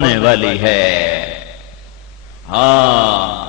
ہونے والی ہے۔ ہاں،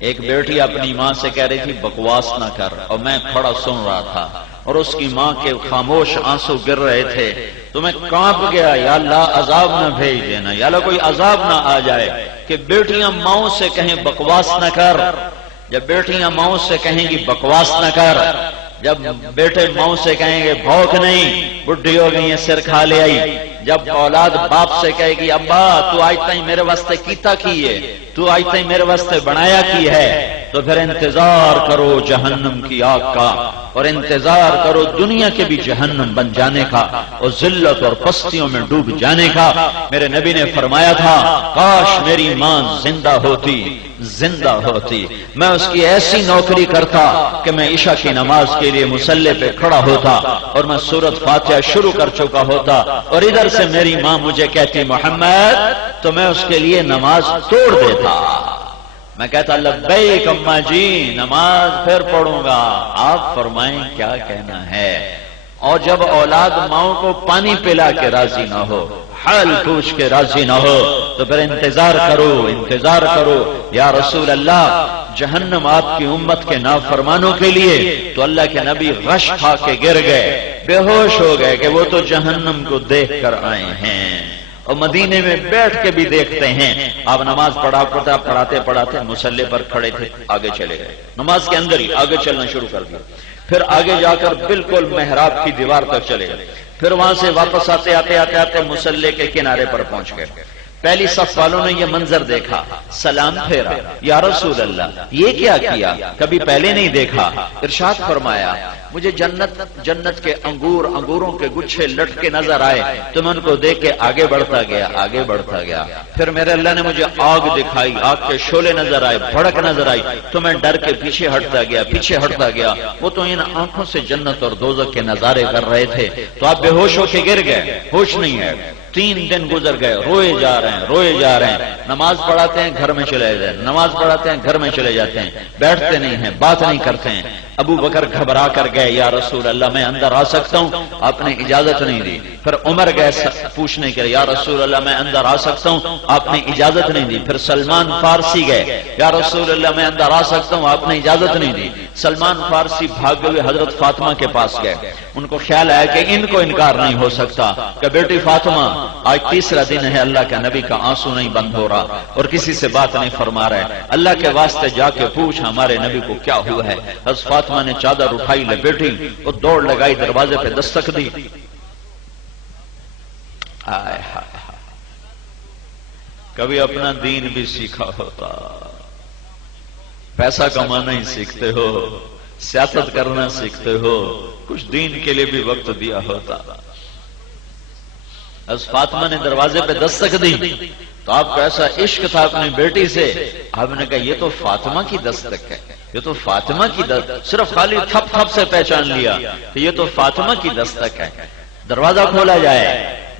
ایک بیٹی اپنی ماں سے کہہ رہی تھی بکواس نہ کر، اور میں کھڑا سن رہا تھا اور اس کی ماں کے خاموش آنسو گر رہے تھے تو میں کانپ گیا، یا اللہ عذاب نہ بھیج دینا، یا اللہ کوئی عذاب نہ آ جائے کہ بیٹیاں ماؤں سے کہیں بکواس نہ کر۔ جب بیٹیاں ماؤں سے کہیں گی بکواس نہ کر، جب بیٹے ماؤں سے کہیں گے بھوک نہیں، بڈھی ہو گئی ہے سر کھا لے آئی، جب اولاد باپ سے کہے گی ابا تو آج تائیں میرے واسطے کیتا کی ہے، تو آج تائیں میرے واسطے بنایا کی ہے، تو پھر انتظار کرو جہنم کی آگ کا، اور انتظار کرو دنیا کے بھی جہنم بن جانے کا اور ذلت اور پستیوں میں ڈوب جانے کا۔ میرے نبی نے فرمایا تھا کاش میری ماں زندہ ہوتی، میں اس کی ایسی نوکری کرتا کہ میں عشاء کی نماز کے لیے مصلی پہ کھڑا ہوتا اور میں سورۃ فاتحہ شروع کر چکا ہوتا، اور ادھر سے میری ماں مجھے کہتی محمد، تو میں اس کے لیے نماز توڑ دیتا۔ میں کہتا لبیک اماں جی، نماز پھر پڑھوں گا، آپ فرمائیں کیا کہنا ہے۔ اور جب اولاد ماؤں کو پانی پلا کے راضی نہ ہو، حال پوچھ کے راضی نہ ہو، تو پھر انتظار کرو یا رسول اللہ جہنم آپ کی امت کے نافرمانوں کے لیے۔ تو اللہ کے نبی غش کھا کے گر گئے، بے ہوش ہو گئے کہ وہ تو جہنم کو دیکھ کر آئے ہیں، اور مدینے میں بیٹھ کے بھی دیکھتے ہیں۔ آپ نماز پڑھاتے مصلی پر کھڑے تھے، آگے چلے گئے، نماز کے اندر ہی آگے چلنا شروع کر دیا، پھر آگے جا کر بالکل محراب کی دیوار تک چلے گئے، پھر وہاں سے واپس آتے مصلی کے کنارے پر پہنچ گئے۔ پہلی صف والوں نے یہ منظر دیکھا، سلام پھیرا، یا رسول اللہ یہ کیا کیا، کبھی پہلے نہیں دیکھا۔ ارشاد فرمایا مجھے جنت کے انگوروں کے گچھے لٹکے نظر آئے تو میں ان کو دیکھ کے آگے بڑھتا گیا۔ پھر میرے اللہ نے مجھے آگ دکھائی، آگ کے شعلے نظر آئے، بھڑک نظر آئی، تو میں ڈر کے پیچھے ہٹتا گیا۔ وہ تو ان آنکھوں سے جنت اور دوزخ کے نظارے کر رہے تھے، تو آپ بے ہوش ہو کے گر گئے، ہوش نہیں ہے۔ 3 دن گزر گئے، روئے جا رہے ہیں، نماز پڑھاتے ہیں گھر میں چلے جاتے ہیں، بیٹھتے نہیں ہیں، بات نہیں کرتے ہیں۔ ابو بکر گھبرا کر گئے، یا رسول اللہ میں اندر آ سکتا ہوں؟ آپ نے اجازت نہیں دی۔ پھر عمر گئے پوچھنے کے لیے، یا رسول اللہ میں اندر آ سکتا ہوں؟ آپ نے اجازت نہیں دی۔ پھر سلمان فارسی گئے، یا رسول اللہ میں اندر آ سکتا ہوں؟ آپ نے اجازت نہیں دی۔ سلمان فارسی بھاگے ہوئے حضرت فاطمہ کے پاس گئے، ان کو خیال آیا کہ ان کو انکار نہیں ہو سکتا کہ بیٹی فاطمہ آج تیسرا دن ہے اللہ کے نبی کا آنسو نہیں بند ہو رہا اور کسی سے بات نہیں فرما رہا ہے، اللہ کے واسطے جا کے پوچھ ہمارے نبی کو کیا ہوا ہے۔ حضرت فاطمہ نے چادر اٹھائی، لپیٹی اور دوڑ لگائی، دروازے پہ دستک دی۔ کبھی اپنا دین بھی سیکھا ہوتا، پیسہ کمانا ہی سیکھتے ہو، سیاست کرنا سیکھتے ہو، کچھ دین کے لیے بھی وقت دیا ہوتا۔ حضرت فاطمہ نے دروازے پہ دستک دی تو آپ کو ایسا عشق تھا اپنی بیٹی سے، آپ نے کہا یہ تو فاطمہ کی دستک ہے، یہ تو فاطمہ کی دستک، صرف خالی تھپ سے پہچان لیا کہ یہ تو فاطمہ کی دستک ہے۔ دروازہ کھولا جائے،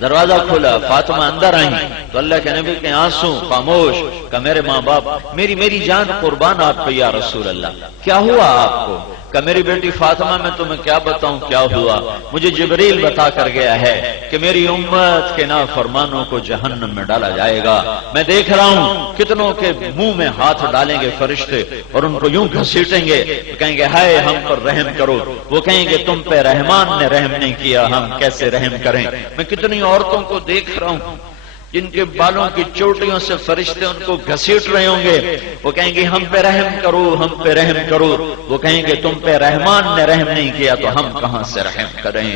دروازہ کھولا، فاطمہ اندر آئیں تو اللہ کے نبی کے آنسو خاموش، کہ میرے ماں باپ، میری جان قربان آپ پہ یا رسول اللہ، کیا ہوا آپ کو؟ کہ میری بیٹی فاطمہ میں تمہیں کیا بتاؤں کیا ہوا، مجھے جبریل بتا کر گیا ہے کہ میری امت کے نافرمانوں کو جہنم میں ڈالا جائے گا۔ میں دیکھ رہا ہوں کتنوں کے منہ میں ہاتھ ڈالیں گے فرشتے اور ان کو یوں گھسیٹیں گے، کہیں گے ہائے ہم پر رحم کرو، وہ کہیں گے تم پہ رحمان نے رحم نہیں کیا، ہم کیسے رحم کریں۔ میں کتنی عورتوں کو دیکھ رہا ہوں جن کے بالوں کی چوٹیوں سے فرشتے ان کو گھسیٹ رہے ہوں گے، وہ کہیں گے ہم پہ رحم کرو، وہ کہیں گے تم پہ رحمان نے رحم نہیں کیا تو ہم کہاں سے رحم کریں۔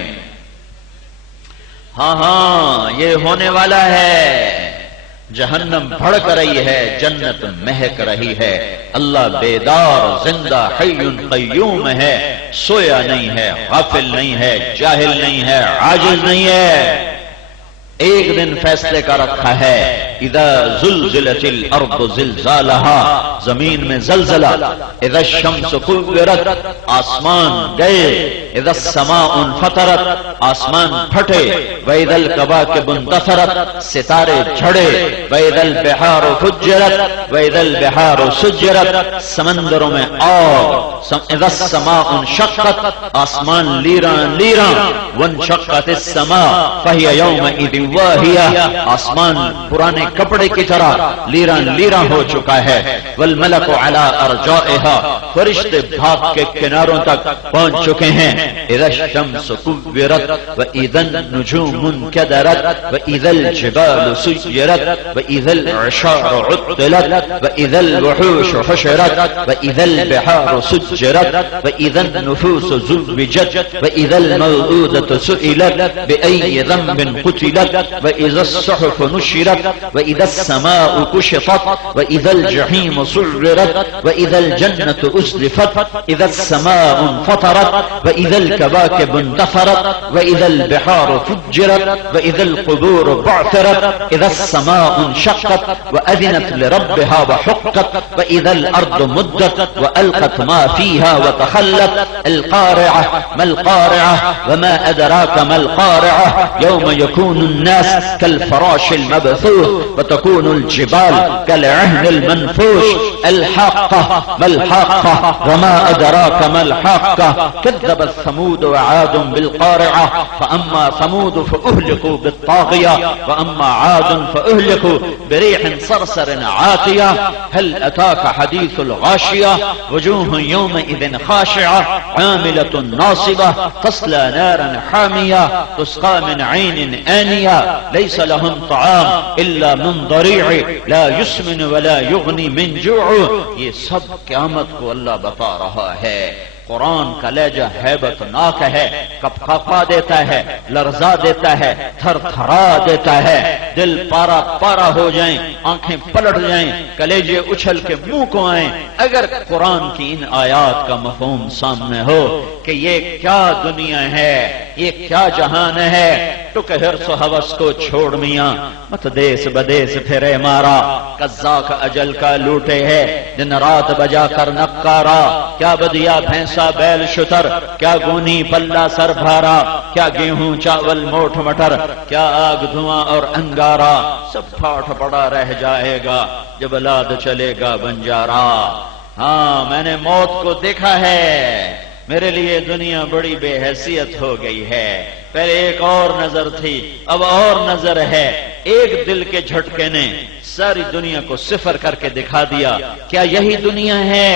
ہاں یہ ہونے والا ہے، جہنم بھڑک رہی ہے، جنت مہک رہی ہے۔ اللہ بیدار، زندہ، حی قیوم ہے، سویا نہیں ہے، غافل نہیں ہے، جاہل نہیں ہے، عاجز نہیں ہے۔ ایک دن فیصلے کا رکھا ہے اذا زلزلت الارض زلزالها، زمین میں زلزلہ، اذا الشمس كورت، آسمان گئے، اذا السماء انفطرت، آسمان پھٹے، واذا الكواكب انتثرت، ستارے جھڑے، واذا البحار فجرت، واذا البحار سجرت، سمندروں میں آگ، اذا السماء انشقت، آسمان لیراں لیراں، وانشقت السماء فهي يومئذ واهية، آسمان پرانے کپڑے کی طرح لیراں لیراں ہو چکا ہے، والملك على ارجائها، فرشتے بھاگ کے کناروں تک پہنچ چکے ہیں، اذا الشمس كورت واذا النجوم انكدرت واذا الجبال سيرت واذا العشار عطلت واذا الوحوش حشرت واذا البحار سجرت واذا النفوس زوجت واذا الموءودة سئلت بأي ذنب قتلت واذا الصحف نشرت واذا السماء كشطت واذا الجحيم سعرت واذا الجنة أزلفت اذا السماء انفطرت واذا الكواكب انتثرت واذا البحار فجرت واذا القبور بعثرت اذا السماء انشقت وأذنت لربها وحقت واذا الارض مدت والقت ما فيها وتخلت، القارعة ما القارعة وما ادراك ما القارعة، يوم يكون الناس كالفراش المبثوث وتكون الجبال كالعهن المنفوش، الحاقة ما الحاقة وما ادراك ما الحاقة، كذبت ثمود وعاد بالقارعة فاما ثمود فاهلكوا بالطاغية واما عاد فاهلكوا بريح صرصر عاتية، هل اتاك حديث الغاشية، وجوه يومئذ خاشعة عاملة ناصبة تصلى نارا حامية تسقى من عين آنية ليس لهم طعام الا من ضريع لا يسمن ولا يغني من جوع، یہ سب قیامت کو اللہ بتا رہا ہے۔ قرآن کا لہجہ ہیبت ناک ہے، کپکپا دیتا ہے، لرزا دیتا ہے، تھر تھرا دیتا ہے، دل پارا پارا ہو جائیں، آنکھیں پلٹ جائیں، کلیجے اچھل کے منہ کو آئیں اگر قرآن کی ان آیات کا مفہوم سامنے ہو کہ یہ کیا دنیا ہے، یہ کیا جہان ہے۔ تو کہ حرص و ہوس کو چھوڑ میاں، مت دیس بدیس پھرے مارا، قزاق اجل کا لوٹے ہے دن رات بجا کر نقارا، کیا بدیا بھینسا بیل شتر، کیا گونی پلہ سر بھارا، کیا گیہوں چاول موٹھ مٹر، کیا آگ دھواں اور انگارا، سب ٹھاٹھ پڑا رہ جائے گا جب لاد چلے گا بنجارا۔ ہاں میں نے موت کو دیکھا ہے، میرے لیے دنیا بڑی بے حیثیت ہو گئی ہے، پہلے ایک اور نظر تھی اب اور نظر ہے، ایک دل کے جھٹکے نے ساری دنیا کو صفر کر کے دکھا دیا۔ کیا یہی دنیا ہے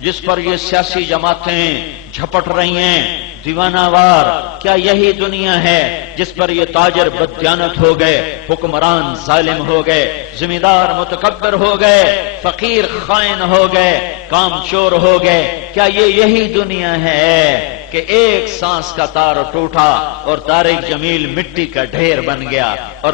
جس پر یہ سیاسی جماعتیں جھپٹ رہی ہیں دیوانہ وار؟ کیا یہی دنیا ہے جس پر یہ تاجر بددیانت ہو گئے، حکمران ظالم ہو گئے، زمیندار متکبر ہو گئے، فقیر خائن ہو گئے، کام چور ہو گئے؟ کیا یہ یہی دنیا ہے کہ ایک سانس کا تار ٹوٹا اور طارق جمیل مٹی کا ڈھیر بن گیا اور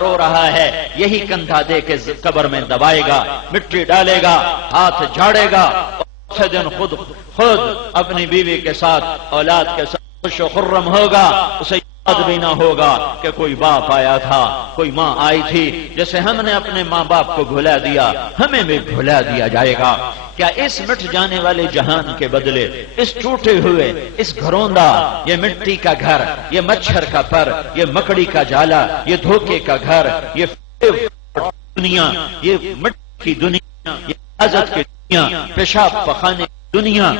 رو رہا ہے، یہی کندھا دے کے قبر میں دبائے گا، مٹی ڈالے گا، ہاتھ جھاڑے گا، اور دن خود اپنی بیوی کے ساتھ اولاد کے ساتھ خوش و خرم ہوگا، اسے یاد بھی نہ ہوگا کہ کوئی باپ آیا تھا، کوئی ماں آئی تھی، جیسے ہم نے اپنے ماں باپ کو بھلا دیا ہمیں بھی بھلا دیا جائے گا۔ کیا اس مٹ جانے والے جہان کے بدلے اس ٹوٹے ہوئے، اس گھروندا، یہ مٹی کا گھر، یہ مچھر کا پر، یہ مکڑی کا جالا، یہ دھوکے کا گھر، یہ دنیا، یہ مٹی کی دنیا، یہ عزت کی دنیا، پیشاب پخانے کی دنیا،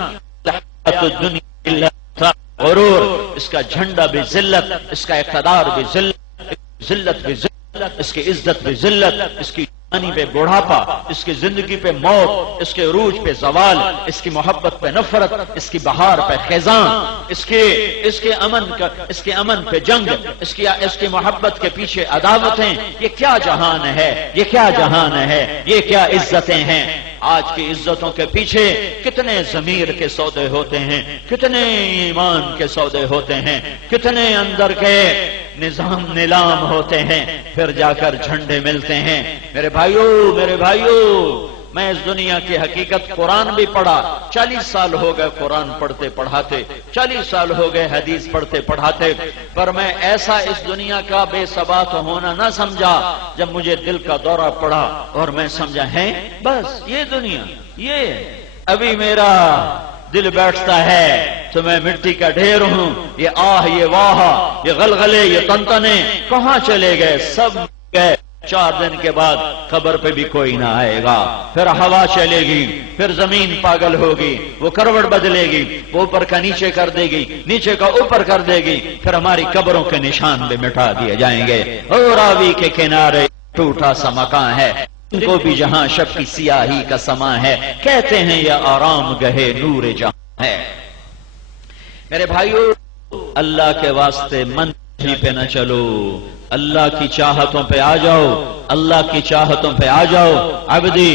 غرور، اس کا جھنڈا بھی ذلت، اس کا اقتدار بھی ذلت، ذلت بھی ذلت، اس کی عزت بھی ذلت، اس کی جوانی پہ بڑھاپا، اس کی زندگی پہ موت، اس کے عروج پہ زوال، اس کی محبت پہ نفرت، اس کی بہار پہ خزاں، اس کے امن پہ جنگ، اس کی محبت کے پیچھے عداوتیں۔ یہ کیا جہان ہے، یہ کیا جہان ہے، یہ کیا عزتیں ہیں؟ آج کی عزتوں کے پیچھے کتنے ضمیر کے سودے ہوتے ہیں، کتنے ایمان کے سودے ہوتے ہیں، کتنے اندر کے نظام نیلام ہوتے ہیں، پھر جا کر جھنڈے ملتے ہیں۔ میرے بھائیو میں اس دنیا کی حقیقت قرآن بھی پڑھا، 40 سال ہو گئے قرآن پڑھتے پڑھاتے، 40 سال ہو گئے حدیث پڑھتے پڑھاتے، پر میں ایسا اس دنیا کا بے ثبات ہونا نہ سمجھا جب مجھے دل کا دورہ پڑا اور میں سمجھا ہے بس یہ دنیا، یہ ابھی میرا دل بیٹھتا ہے تو میں مٹی کا ڈھیر ہوں، یہ آہ یہ واہ یہ غلغلے یہ تنتنے کہاں چلے گئے؟ سب گئے۔ 4 دن کے بعد قبر پہ بھی کوئی نہ آئے گا، پھر ہوا چلے گی، پھر زمین پاگل ہوگی، وہ کروٹ بدلے گی، وہ اوپر کا نیچے کر دے گی، نیچے کا اوپر کر دے گی، پھر ہماری قبروں کے نشان بھی مٹا دیے جائیں گے۔ اور راوی کے کنارے ٹوٹا سا مکان ہے، ان کو بھی جہاں شب کی سیاہی کا سما ہے، کہتے ہیں یہ آرام گہے نور جہاں ہے۔ میرے بھائیو، اللہ کے واسطے منزل پہ نہ چلو، اللہ کی چاہتوں پہ آ جاؤ، اللہ کی چاہتوں پہ آ جاؤ۔ عبدی